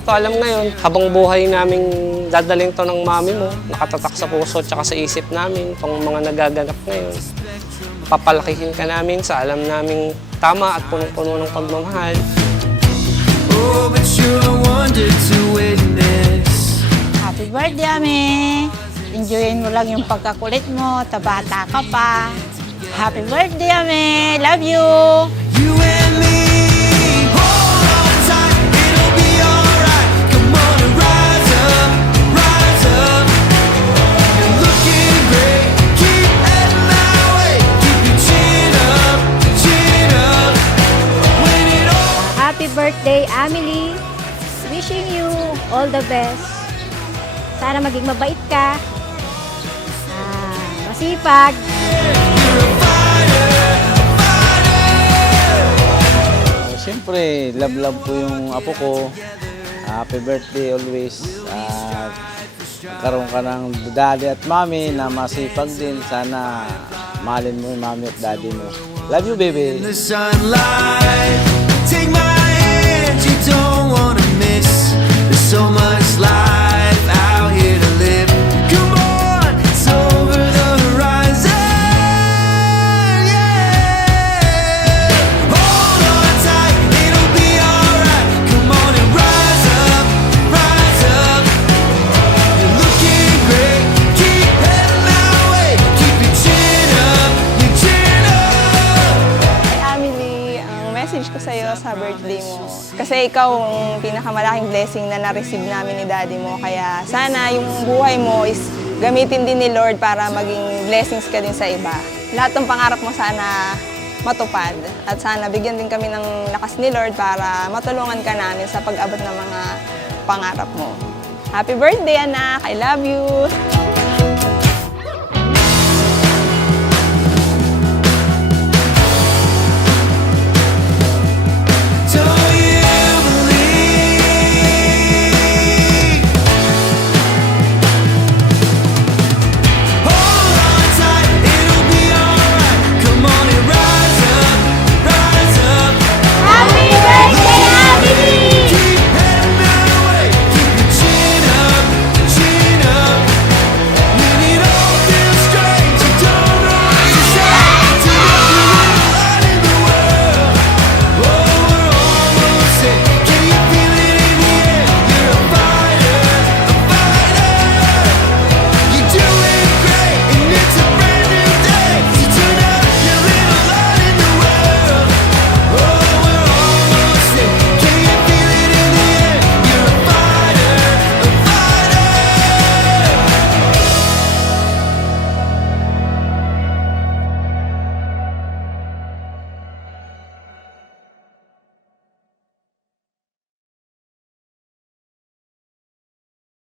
mo to alam ngayon, habang buhay namin dadaling to ng mami mo, nakatatak sa puso at sa isip namin, itong mga nagaganap ngayon. Papalakihin ka namin sa alam naming tama at punong-puno ng pagmamahal. Oh, but you're a wonder to witness. Happy birthday, Ami! Enjoyin mo lang yung pagkakulit mo, tabata ka pa. Happy birthday, Ami! Love you! You and me, hold on tight, it'll be alright. Come on and rise up, rise up. You're looking great, keep heading that way. Keep your chin up, chin up. When it all Happy birthday, Amelie! Wishing you all the best. Sana maging mabait ka. Masipag. Siyempre, love po yung apo ko. Happy birthday always. At karoon ka ng daddy at mommy na masipag din. Sana mahalin mo yung mommy at daddy mo. Love you, baby. in the sunlight, take my hand, you don't wanna miss. There's so much life out here to live. Come on, it's over the horizon, yeah. Hold on tight, it'll be alright. Come on and rise up, rise up. You're looking great, keep heading that way. Keep your chin up, your chin up. Emily, ang message ko sa'yo sa birthday mo. Kasi ikaw ang pinakamalaking blessing na na-receive namin ni Daddy mo. Kaya sana yung buhay mo is gamitin din ni Lord para maging blessings ka din sa iba. Lahat ng pangarap mo sana matupad. At sana bigyan din kami ng lakas ni Lord para matulungan ka namin sa pag-abot ng mga pangarap mo. Happy birthday, anak! I love you!